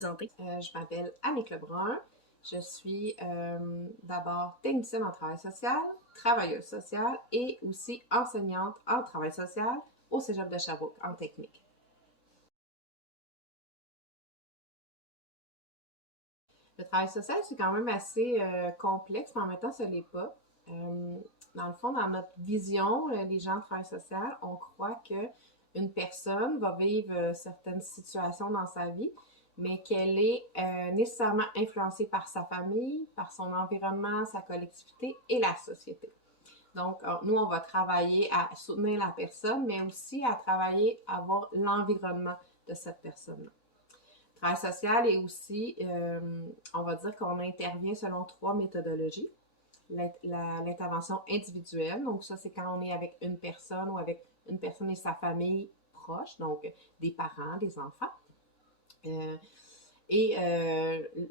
Je m'appelle Annick Lebrun. Je suis d'abord technicienne en travail social, travailleuse sociale et aussi enseignante en travail social au Cégep de Sherbrooke en technique. Le travail social, c'est quand même assez complexe, mais en même temps, ce n'est pas. Euh, dans le fond, dans notre vision, les gens en travail social, on croit qu'une personne va vivre certaines situations dans sa vie, mais qu'elle est nécessairement influencée par sa famille, par son environnement, sa collectivité et la société. Donc, nous, on va travailler à soutenir la personne, mais aussi à travailler à voir l'environnement de cette personne-là. Le travail social est aussi, on va dire qu'on intervient selon 3 méthodologies. L'intervention individuelle, donc ça, c'est quand on est avec une personne ou avec une personne et sa famille proche, donc des parents, des enfants.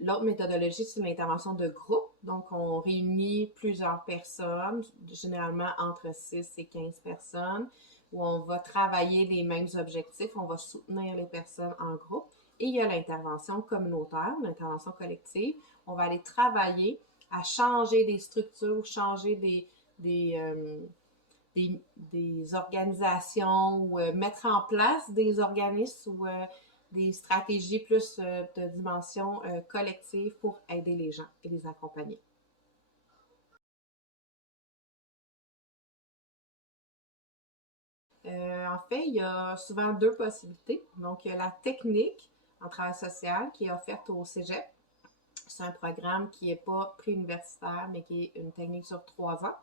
L'autre méthodologie, c'est l'intervention de groupe. Donc, on réunit plusieurs personnes, généralement entre 6 et 15 personnes, où on va travailler les mêmes objectifs, on va soutenir les personnes en groupe. Et il y a l'intervention communautaire, l'intervention collective. On va aller travailler à changer des structures, changer des organisations ou mettre en place des organismes ou des stratégies plus de dimension collective pour aider les gens et les accompagner. En fait, il y a souvent 2 possibilités. Donc, il y a la technique en travail social qui est offerte au Cégep. C'est un programme qui n'est pas préuniversitaire, mais qui est une technique sur 3 ans.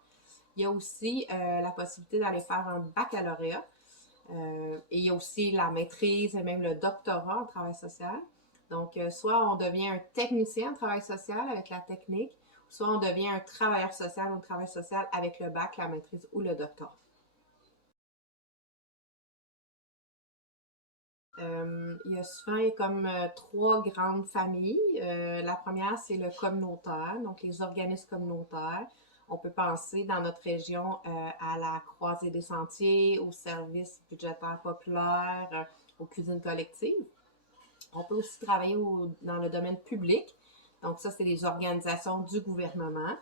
Il y a aussi la possibilité d'aller faire un baccalauréat. Et il y a aussi la maîtrise et même le doctorat en travail social. Donc, soit on devient un technicien en travail social avec la technique, soit on devient un travailleur social ou travail social avec le bac, la maîtrise ou le doctorat. Il y a souvent comme 3 grandes familles. La première, c'est le communautaire, donc les organismes communautaires. On peut penser dans notre région à la Croisée des Sentiers, aux services budgétaires populaires, aux cuisines collectives. On peut aussi travailler dans le domaine public. Donc ça, c'est les organisations du gouvernement,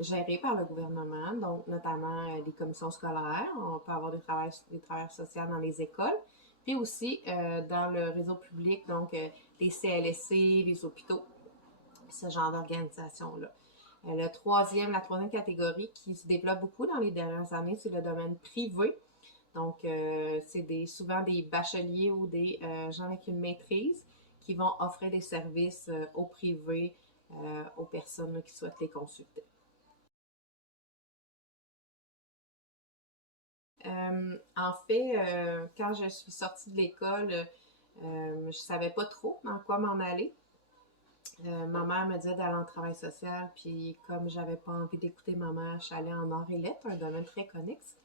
gérées par le gouvernement, donc notamment les commissions scolaires. On peut avoir des travailleurs sociaux dans les écoles. Puis aussi dans le réseau public, donc les CLSC, les hôpitaux, ce genre d'organisation-là. La troisième catégorie qui se développe beaucoup dans les dernières années, c'est le domaine privé. Donc, c'est souvent des bacheliers ou des gens avec une maîtrise qui vont offrir des services au privé aux personnes là, qui souhaitent les consulter. En fait, quand je suis sortie de l'école, je savais pas trop dans quoi m'en aller. Ma mère me disait d'aller en travail social, puis comme j'avais pas envie d'écouter ma mère, je suis allée en arts et lettres, un domaine très connexe.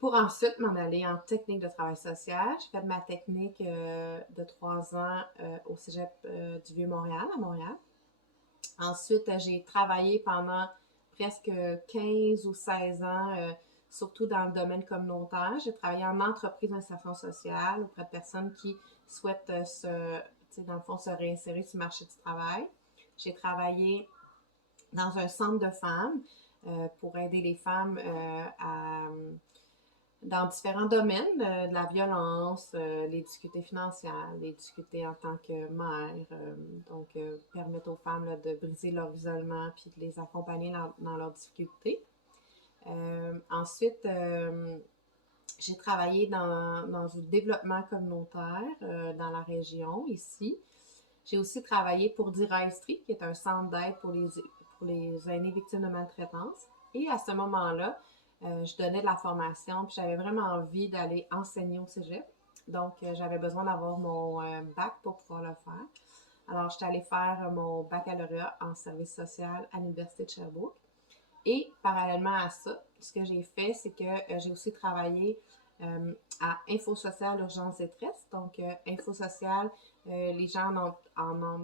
Pour ensuite m'en aller en technique de travail social. J'ai fait ma technique de 3 ans au Cégep du Vieux-Montréal, à Montréal. Ensuite, j'ai travaillé pendant presque 15 ou 16 ans, surtout dans le domaine communautaire. J'ai travaillé en entreprise d'insertion sociale auprès de personnes qui souhaitent dans le fond, se réinsérer sur le marché du travail. J'ai travaillé dans un centre de femmes pour aider les femmes dans différents domaines, de la violence, les difficultés financières, les difficultés en tant que mère. Donc, permettre aux femmes là, de briser leur isolement puis de les accompagner dans leurs difficultés. Ensuite, j'ai travaillé dans le développement communautaire dans la région, ici. J'ai aussi travaillé pour Dira Estrie, qui est un centre d'aide pour les aînés victimes de maltraitance. Et à ce moment-là, je donnais de la formation, puis j'avais vraiment envie d'aller enseigner au cégep. Donc, j'avais besoin d'avoir mon bac pour pouvoir le faire. Alors, j'étais allée faire mon baccalauréat en service social à l'Université de Sherbrooke. Et parallèlement à ça, ce que j'ai fait, c'est que j'ai aussi travaillé à Info Social Urgence Détresse. Donc, Info Social, les gens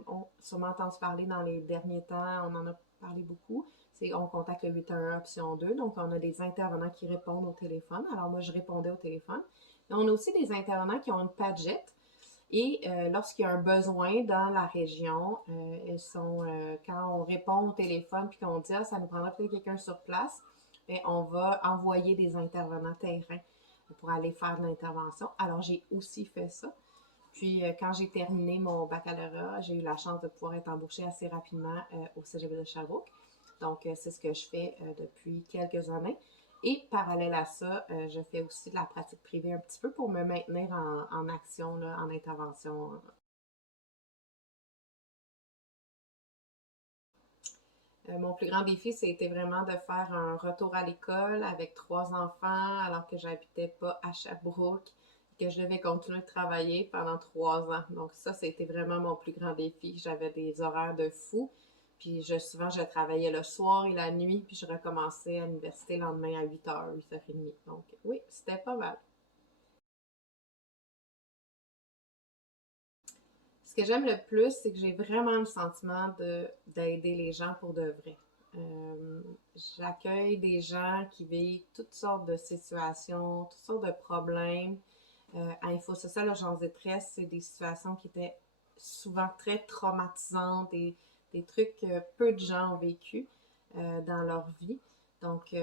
ont sûrement entendu parler dans les derniers temps, on en a parlé beaucoup. On contacte le 811 option 2, donc on a des intervenants qui répondent au téléphone. Alors moi, je répondais au téléphone. Mais on a aussi des intervenants qui ont une Padjet Et lorsqu'il y a un besoin dans la région, quand on répond au téléphone puis qu'on dit, ah, ça nous prendra peut-être quelqu'un sur place, bien, on va envoyer des intervenants terrain pour aller faire de l'intervention. Alors, j'ai aussi fait ça. Puis, quand j'ai terminé mon baccalauréat, j'ai eu la chance de pouvoir être embauchée assez rapidement au Cégep de Sherbrooke. Donc, c'est ce que je fais depuis quelques années. Et parallèle à ça, je fais aussi de la pratique privée un petit peu pour me maintenir en action, là, en intervention. Mon plus grand défi, c'était vraiment de faire un retour à l'école avec 3 enfants, alors que j'habitais pas à Sherbrooke, que je devais continuer de travailler pendant 3 ans. Donc ça, c'était vraiment mon plus grand défi. J'avais des horaires de fou. Puis souvent, je travaillais le soir et la nuit, puis je recommençais à l'université le lendemain à 8h, 8h30. Donc oui, c'était pas mal. Ce que j'aime le plus, c'est que j'ai vraiment le sentiment d'aider les gens pour de vrai. Euh, J'accueille des gens qui vivent toutes sortes de situations, toutes sortes de problèmes. À Info Social Urgence Détresse, c'est des situations qui étaient souvent très traumatisantes, des trucs que peu de gens ont vécu dans leur vie. Donc,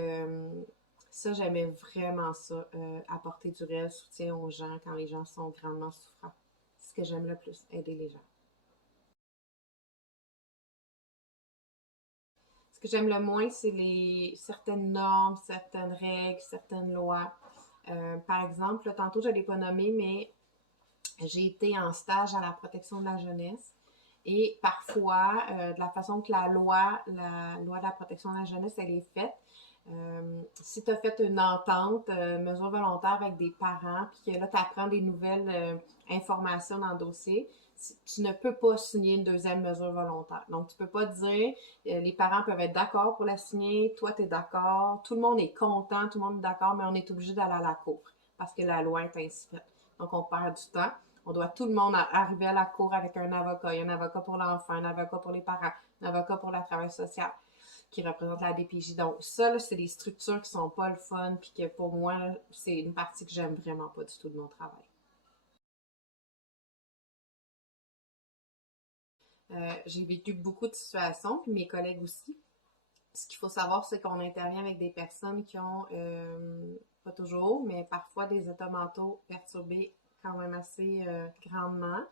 ça, j'aimais vraiment ça, apporter du réel soutien aux gens quand les gens sont grandement souffrants. C'est ce que j'aime le plus, aider les gens. Ce que j'aime le moins, c'est les certaines normes, certaines règles, certaines lois. Par exemple, là, tantôt, je ne l'ai pas nommé, mais j'ai été en stage à la protection de la jeunesse. Et parfois, de la façon que la loi de la protection de la jeunesse, elle est faite, si tu as fait une entente, mesure volontaire avec des parents, puis que là, tu apprends des nouvelles informations dans le dossier, tu ne peux pas signer une deuxième mesure volontaire. Donc, tu ne peux pas dire, les parents peuvent être d'accord pour la signer, toi, tu es d'accord, tout le monde est content, tout le monde est d'accord, mais on est obligé d'aller à la cour parce que la loi est ainsi faite. Donc, on perd du temps. On doit tout le monde arriver à la cour avec un avocat. Il y a un avocat pour l'enfant, un avocat pour les parents, un avocat pour la travail sociale qui représente la DPJ. Donc, ça, là, c'est des structures qui sont pas le fun, puis que pour moi, là, c'est une partie que j'aime vraiment pas du tout de mon travail. J'ai vécu beaucoup de situations, puis mes collègues aussi. Ce qu'il faut savoir, c'est qu'on intervient avec des personnes qui ont, pas toujours, mais parfois des états mentaux perturbés quand même assez grandement,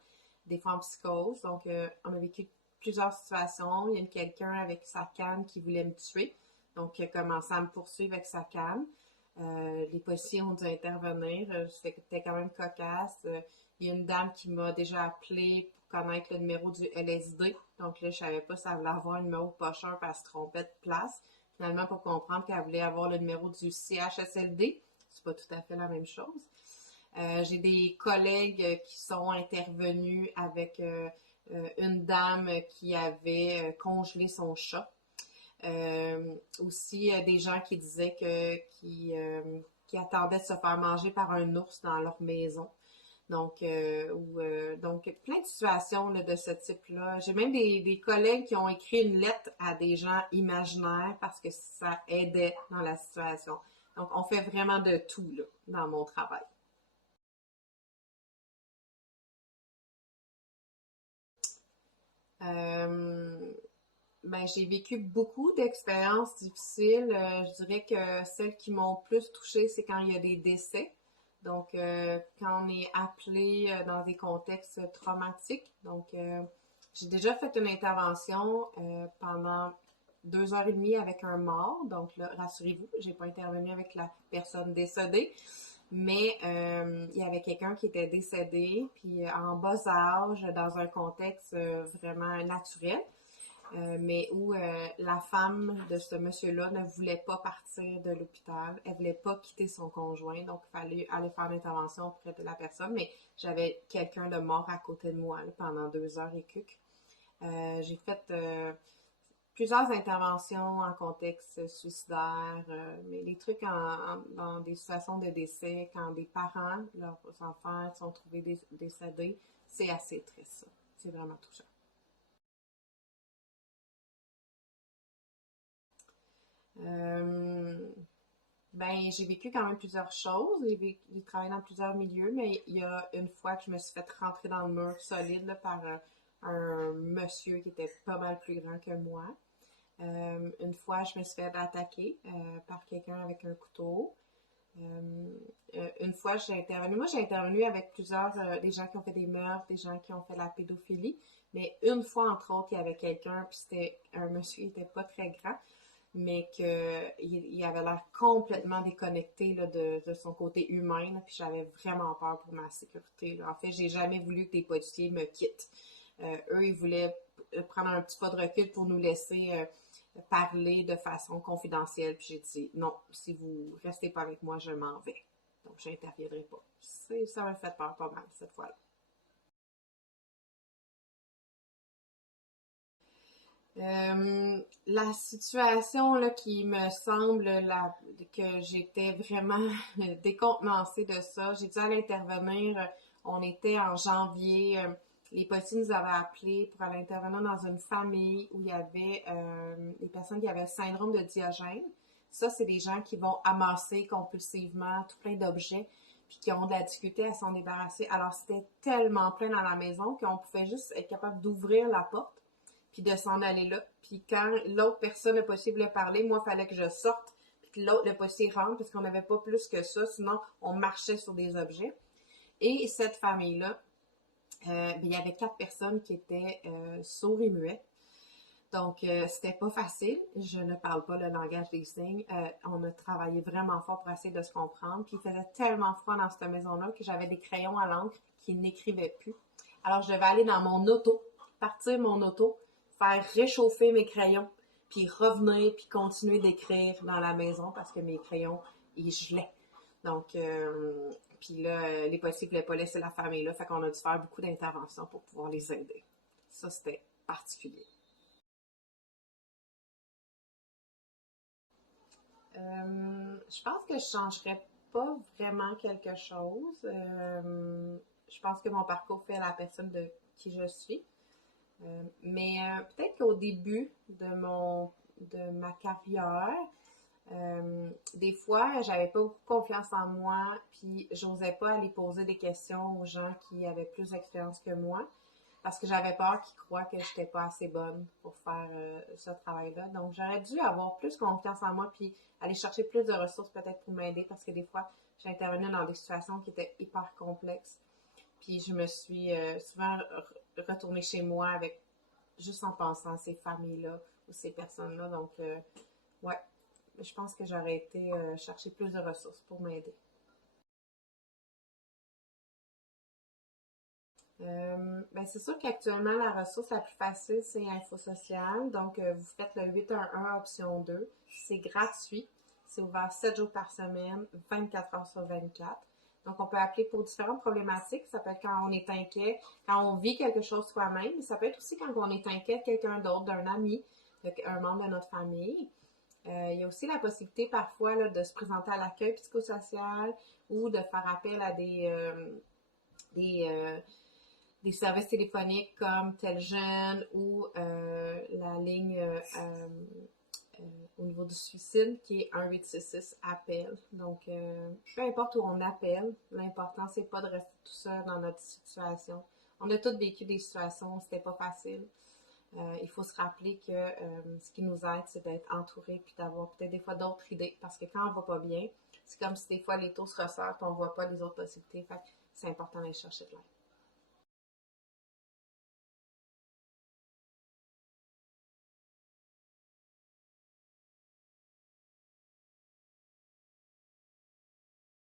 des fois en psychose. Donc, on a vécu plusieurs situations. Il y a eu quelqu'un avec sa canne qui voulait me tuer, donc il a commencé à me poursuivre avec sa canne. Les policiers ont dû intervenir. C'était quand même cocasse. Il y a une dame qui m'a déjà appelé pour connaître le numéro du LSD. Donc là, je savais pas si elle voulait avoir un numéro de pocheur parce qu'elle se trompait de place. Finalement, pour comprendre qu'elle voulait avoir le numéro du CHSLD. C'est pas tout à fait la même chose. J'ai des collègues qui sont intervenus avec une dame qui avait congelé son chat. Aussi, des gens qui disaient qui attendaient de se faire manger par un ours dans leur maison. Donc, plein de situations là, de ce type-là. J'ai même des collègues qui ont écrit une lettre à des gens imaginaires parce que ça aidait dans la situation. Donc, on fait vraiment de tout là, dans mon travail. Euh, j'ai vécu beaucoup d'expériences difficiles. Je dirais que celles qui m'ont plus touchée, c'est quand il y a des décès. Donc, quand on est appelé dans des contextes traumatiques. Donc, j'ai déjà fait une intervention pendant 2 heures et demie avec un mort. Donc, là, rassurez-vous, j'ai pas intervenu avec la personne décédée. Mais il y avait quelqu'un qui était décédé, puis en bas âge, dans un contexte vraiment naturel. Mais où la femme de ce monsieur-là ne voulait pas partir de l'hôpital. Elle voulait pas quitter son conjoint, donc il fallait aller faire l'intervention auprès de la personne. Mais j'avais quelqu'un de mort à côté de moi là, pendant 2 heures et quelques. J'ai fait plusieurs interventions en contexte suicidaire, mais les trucs dans des situations de décès, quand des parents, leurs enfants sont trouvés décédés, c'est assez triste, ça. C'est vraiment touchant. Euh, Ben, j'ai vécu quand même plusieurs choses. J'ai travaillé dans plusieurs milieux, mais il y a une fois que je me suis fait rentrer dans le mur solide là, par un monsieur qui était pas mal plus grand que moi. Une fois, je me suis fait attaquer par quelqu'un avec un couteau. Une fois, j'ai intervenu. Moi, j'ai intervenu avec plusieurs, des gens qui ont fait des meurtres, des gens qui ont fait la pédophilie. Mais une fois, entre autres, il y avait quelqu'un, puis c'était un monsieur, il était pas très grand, mais qu'il avait l'air complètement déconnecté là, de son côté humain, là, puis j'avais vraiment peur pour ma sécurité. Là. En fait, j'ai jamais voulu que des policiers me quittent. Eux, ils voulaient prendre un petit pas de recul pour nous laisser parler de façon confidentielle. Puis j'ai dit non, si vous restez pas avec moi, je m'en vais. Donc, j'interviendrai pas. Ça m'a fait peur pas mal cette fois-là. La situation là, qui me semble que j'étais vraiment décontenancée de ça, j'ai dû aller intervenir. On était en janvier. Les policiers nous avaient appelés pour aller intervenir dans une famille où il y avait des personnes qui avaient le syndrome de Diogène. Ça, c'est des gens qui vont amasser compulsivement tout plein d'objets puis qui ont de la difficulté à s'en débarrasser. Alors, c'était tellement plein dans la maison qu'on pouvait juste être capable d'ouvrir la porte puis de s'en aller là. Puis quand l'autre personne, le possible, voulait parler, moi, il fallait que je sorte, puis que l'autre, le possible, rentre, parce qu'on n'avait pas plus que ça, sinon, on marchait sur des objets. Et cette famille-là, il y avait 4 personnes qui étaient sourds et muets. Donc, c'était pas facile. Je ne parle pas le langage des signes. On a travaillé vraiment fort pour essayer de se comprendre. Puis, il faisait tellement froid dans cette maison-là que j'avais des crayons à l'encre qui n'écrivaient plus. Alors, je devais aller dans mon auto, partir mon auto, faire réchauffer mes crayons, puis revenir, puis continuer d'écrire dans la maison parce que mes crayons, ils gelaient. Donc, puis là, les policiers ne voulaient pas laisser la famille là, fait qu'on a dû faire beaucoup d'interventions pour pouvoir les aider. Ça, c'était particulier. Je pense que je changerais pas vraiment quelque chose. Je pense que mon parcours fait la personne de qui je suis. Mais peut-être qu'au début de ma carrière, des fois, j'avais pas beaucoup confiance en moi, puis j'osais pas aller poser des questions aux gens qui avaient plus d'expérience que moi, parce que j'avais peur qu'ils croient que j'étais pas assez bonne pour faire ce travail-là. Donc, j'aurais dû avoir plus confiance en moi, puis aller chercher plus de ressources peut-être pour m'aider, parce que des fois, j'intervenais dans des situations qui étaient hyper complexes. Puis je me suis souvent retournée chez moi avec juste en pensant à ces familles-là ou ces personnes-là. Donc, ouais, je pense que j'aurais été chercher plus de ressources pour m'aider. Ben c'est sûr qu'actuellement, la ressource la plus facile, c'est InfoSocial. Donc, vous faites le 811 option 2. C'est gratuit. C'est ouvert 7 jours par semaine, 24 heures sur 24. Donc, on peut appeler pour différentes problématiques. Ça peut être quand on est inquiet, quand on vit quelque chose soi-même, mais ça peut être aussi quand on est inquiet de quelqu'un d'autre, d'un ami, un membre de notre famille. Il y a aussi la possibilité parfois là, de se présenter à l'accueil psychosocial ou de faire appel à des, euh, des services téléphoniques comme Tel Jeune ou la ligne au niveau du suicide qui est 1866 appel. Donc, peu importe où on appelle, l'important c'est pas de rester tout seul dans notre situation. On a tous vécu des situations où c'était pas facile. Il faut se rappeler que ce qui nous aide, c'est d'être entouré puis d'avoir peut-être des fois d'autres idées. Parce que quand on va pas bien, c'est comme si des fois les taux se resserrent et on voit pas les autres possibilités. Fait que c'est important d'aller chercher de l'aide.